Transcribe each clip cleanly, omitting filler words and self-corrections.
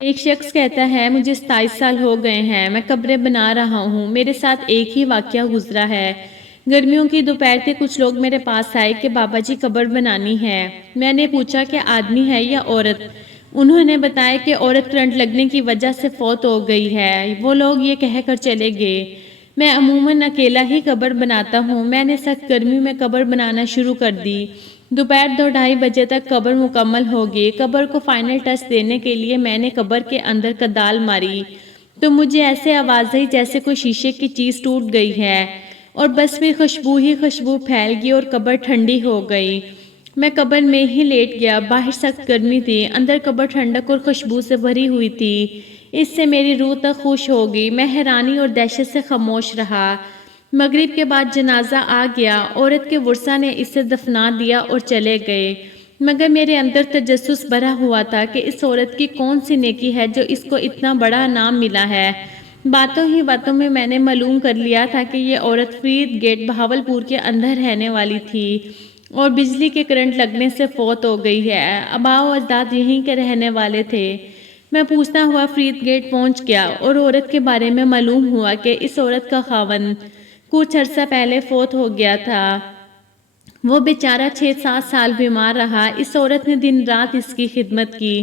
ایک شخص کہتا ہے مجھے 27 سال ہو گئے ہیں، میں قبریں بنا رہا ہوں۔ میرے ساتھ ایک ہی واقعہ گزرا ہے۔ گرمیوں کی دوپہر کے کچھ لوگ میرے پاس آئے کہ بابا جی قبر بنانی ہے۔ میں نے پوچھا کہ آدمی ہے یا عورت؟ انہوں نے بتایا کہ عورت کرنٹ لگنے کی وجہ سے فوت ہو گئی ہے۔ وہ لوگ یہ کہہ کر چلے گئے۔ میں عموماً اکیلا ہی قبر بناتا ہوں۔ میں نے سخت گرمی میں قبر بنانا شروع کر دی۔ دوپہر 2-2:30 بجے تک قبر مکمل ہوگی۔ قبر کو فائنل ٹچ دینے کے لیے میں نے قبر کے اندر کدال ماری تو مجھے ایسے آواز آئی جیسے کوئی شیشے کی چیز ٹوٹ گئی ہے، اور بس پھر خوشبو ہی خوشبو پھیل گئی اور قبر ٹھنڈی ہو گئی۔ میں قبر میں ہی لیٹ گیا۔ باہر سخت گرمی تھی، اندر قبر ٹھنڈک اور خوشبو سے بھری ہوئی تھی۔ اس سے میری روح تک خوش ہو گئی۔ میں حیرانی اور دہشت سے خاموش رہا۔ مغرب کے بعد جنازہ آ گیا۔ عورت کے ورثاء نے اسے دفنا دیا اور چلے گئے، مگر میرے اندر تجسس بھرا ہوا تھا کہ اس عورت کی کون سی نیکی ہے جو اس کو اتنا بڑا نام ملا ہے۔ باتوں ہی باتوں میں نے معلوم کر لیا تھا کہ یہ عورت فرید گیٹ بہاولپور کے اندر رہنے والی تھی اور بجلی کے کرنٹ لگنے سے فوت ہو گئی ہے۔ آباء و اجداد یہیں کے رہنے والے تھے۔ میں پوچھتا ہوا فرید گیٹ پہنچ گیا اور عورت کے بارے میں معلوم ہوا کہ اس عورت کا خاوند کچھ عرصہ پہلے فوت ہو گیا تھا۔ وہ بیچارہ 6-7 سال بیمار رہا۔ اس عورت نے دن رات اس کی خدمت کی۔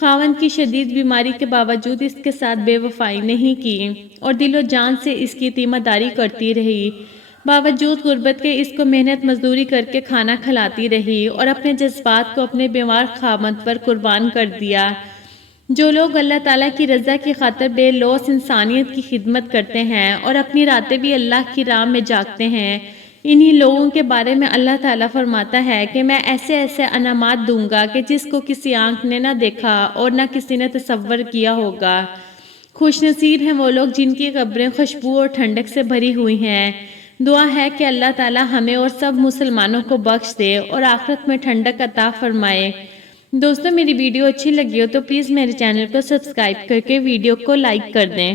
خاوند کی شدید بیماری کے باوجود اس کے ساتھ بے وفائی نہیں کی اور دل و جان سے اس کی تیمہ داری کرتی رہی۔ باوجود غربت کے اس کو محنت مزدوری کر کے کھانا کھلاتی رہی اور اپنے جذبات کو اپنے بیمار خاوند پر قربان کر دیا۔ جو لوگ اللہ تعالیٰ کی رضا کی خاطر بے لوث انسانیت کی خدمت کرتے ہیں اور اپنی راتیں بھی اللہ کی راہ میں جاگتے ہیں، انہی لوگوں کے بارے میں اللہ تعالیٰ فرماتا ہے کہ میں ایسے ایسے انعامات دوں گا کہ جس کو کسی آنکھ نے نہ دیکھا اور نہ کسی نے تصور کیا ہوگا۔ خوش نصیب ہیں وہ لوگ جن کی قبریں خوشبو اور ٹھنڈک سے بھری ہوئی ہیں۔ دعا ہے کہ اللہ تعالیٰ ہمیں اور سب مسلمانوں کو بخش دے اور آخرت میں ٹھنڈک عطا فرمائے۔ دوستو، میری ویڈیو اچھی لگی ہو تو پلیز میرے چینل کو سبسکرائب کر کے ویڈیو کو لائک کر دیں۔